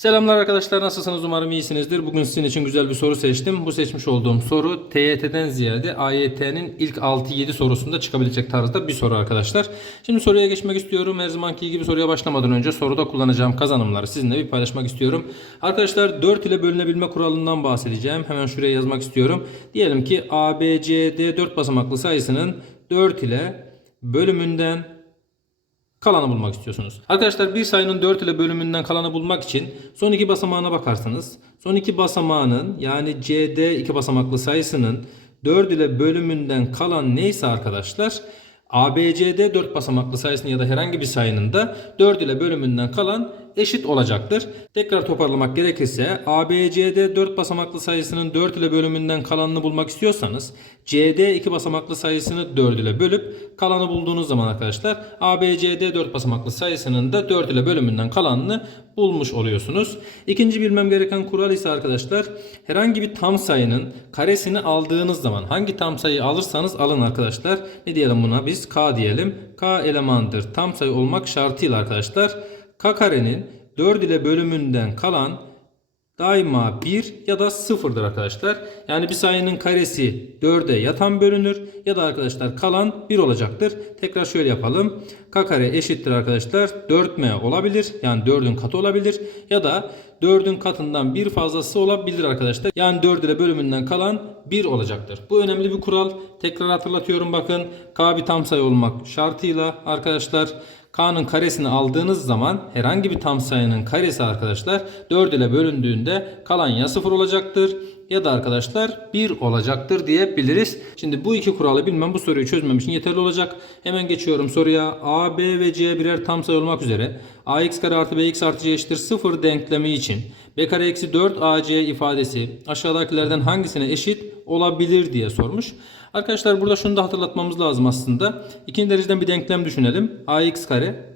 Selamlar arkadaşlar nasılsınız umarım iyisinizdir. Bugün sizin için güzel bir soru seçtim. Bu seçmiş olduğum soru TYT'den ziyade AYT'nin ilk 6-7 sorusunda çıkabilecek tarzda bir soru arkadaşlar. Şimdi soruya geçmek istiyorum. Her zamanki gibi soruya başlamadan önce soruda kullanacağım kazanımları sizinle bir paylaşmak istiyorum. Arkadaşlar 4 ile bölünebilme kuralından bahsedeceğim. Hemen şuraya yazmak istiyorum. Diyelim ki ABCD 4 basamaklı sayısının 4 ile bölümünden kalanı bulmak istiyorsunuz. Arkadaşlar bir sayının 4 ile bölümünden kalanı bulmak için son iki basamağına bakarsınız. Son iki basamağının yani CD iki basamaklı sayısının 4 ile bölümünden kalan neyse arkadaşlar ABCD 4 basamaklı sayısının ya da herhangi bir sayının da 4 ile bölümünden kalan eşit olacaktır. Tekrar toparlamak gerekirse ABCD 4 basamaklı sayısının 4 ile bölümünden kalanını bulmak istiyorsanız CD 2 basamaklı sayısını 4 ile bölüp kalanı bulduğunuz zaman arkadaşlar ABCD 4 basamaklı sayısının da 4 ile bölümünden kalanını bulmuş oluyorsunuz. İkinci bilmem gereken kural ise arkadaşlar herhangi bir tam sayının karesini aldığınız zaman hangi tam sayıyı alırsanız alın arkadaşlar. Ne diyelim buna biz K diyelim. K elemandır tam sayı olmak şartıyla arkadaşlar K karenin 4 ile bölümünden kalan daima 1 ya da 0'dır arkadaşlar. Yani bir sayının karesi 4'e ya tam bölünür ya da arkadaşlar kalan 1 olacaktır. Tekrar şöyle yapalım. K kare eşittir arkadaşlar 4m olabilir. Yani 4'ün katı olabilir. Ya da 4'ün katından bir fazlası olabilir arkadaşlar. Yani 4 ile bölümünden kalan 1 olacaktır. Bu önemli bir kural. Tekrar hatırlatıyorum bakın. K bir tam sayı olmak şartıyla arkadaşlar K'nın karesini aldığınız zaman herhangi bir tam sayının karesi arkadaşlar 4 ile bölündüğünde kalan ya 0 olacaktır ya da arkadaşlar 1 olacaktır diyebiliriz. Şimdi bu iki kuralı bilmem bu soruyu çözmem için yeterli olacak. Hemen geçiyorum soruya. A, B ve C birer tam sayı olmak üzere ax kare artı bx artı c eşittir 0 denklemi için b kare eksi 4 ac ifadesi aşağıdakilerden hangisine eşit olabilir diye sormuş. Arkadaşlar burada şunu da hatırlatmamız lazım aslında. İkinci dereceden bir denklem düşünelim. ax kare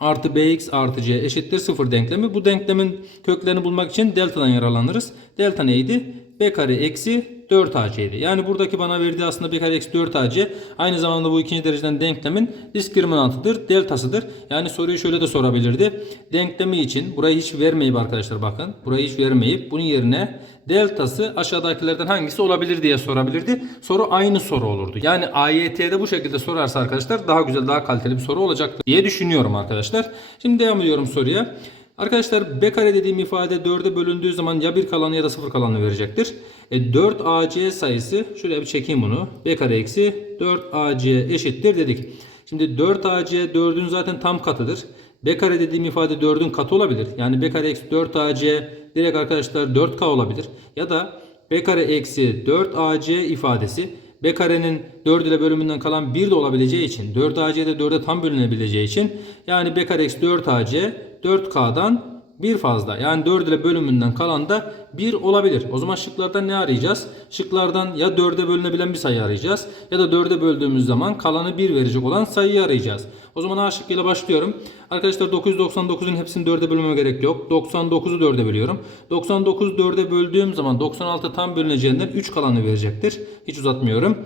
artı bx artı c eşittir 0 denklemi. Bu denklemin köklerini bulmak için delta'dan yararlanırız. Delta neydi? B kare eksi 4ac'ydi. Yani buradaki bana verdiği aslında b kare eksi 4ac aynı zamanda bu ikinci dereceden denklemin diskriminantıdır, deltasıdır. Yani soruyu şöyle de sorabilirdi. Denklemi için burayı hiç vermeyip arkadaşlar bakın. Burayı hiç vermeyip bunun yerine deltası aşağıdakilerden hangisi olabilir diye sorabilirdi. Soru aynı soru olurdu. Yani AYT'de bu şekilde sorarsa arkadaşlar daha güzel, daha kaliteli bir soru olacaktır diye düşünüyorum arkadaşlar. Şimdi devam ediyorum soruya. Arkadaşlar b kare dediğim ifade 4'e bölündüğü zaman ya 1 kalanı ya da 0 kalanı verecektir. E 4ac sayısı şuraya bir çekeyim bunu. b kare eksi 4ac eşittir dedik. Şimdi 4ac 4'ün zaten tam katıdır. b kare dediğim ifade 4'ün katı olabilir. Yani b kare eksi 4ac direkt arkadaşlar 4k olabilir. Ya da b kare eksi 4ac ifadesi b karenin 4 ile bölümünden kalan 1 de olabileceği için 4ac de 4'e tam bölünebileceği için yani b kare eksi 4ac 4K'dan bir fazla. Yani 4 ile bölümünden kalan da 1 olabilir. O zaman şıklardan ne arayacağız? Şıklardan ya 4'e bölünebilen bir sayı arayacağız. Ya da 4'e böldüğümüz zaman kalanı 1 verecek olan sayıyı arayacağız. O zaman A şıkkıyla başlıyorum. Arkadaşlar 999'un hepsini 4'e bölmeme gerek yok. 99'u 4'e bölüyorum. 99'u 4'e böldüğüm zaman 96 tam bölüneceğinden 3 kalanı verecektir. Hiç uzatmıyorum.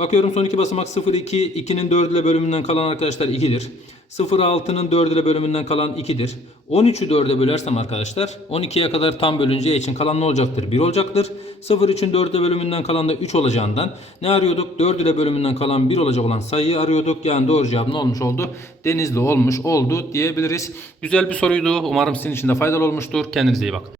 Bakıyorum son iki basamak 0, 2. 2'nin 4 ile bölümünden kalan arkadaşlar 2'dir. 0, 6'nın 4 ile bölümünden kalan 2'dir. 13'ü 4'e bölersem arkadaşlar 12'ye kadar tam bölüneceği için kalan ne olacaktır? 1 olacaktır. 0, 3'ün 4 ile bölümünden kalan da 3 olacağından ne arıyorduk? 4 ile bölümünden kalan 1 olacak olan sayıyı arıyorduk. Yani doğru cevap ne olmuş oldu? Denizli olmuş oldu diyebiliriz. Güzel bir soruydu. Umarım sizin için de faydalı olmuştur. Kendinize iyi bakın.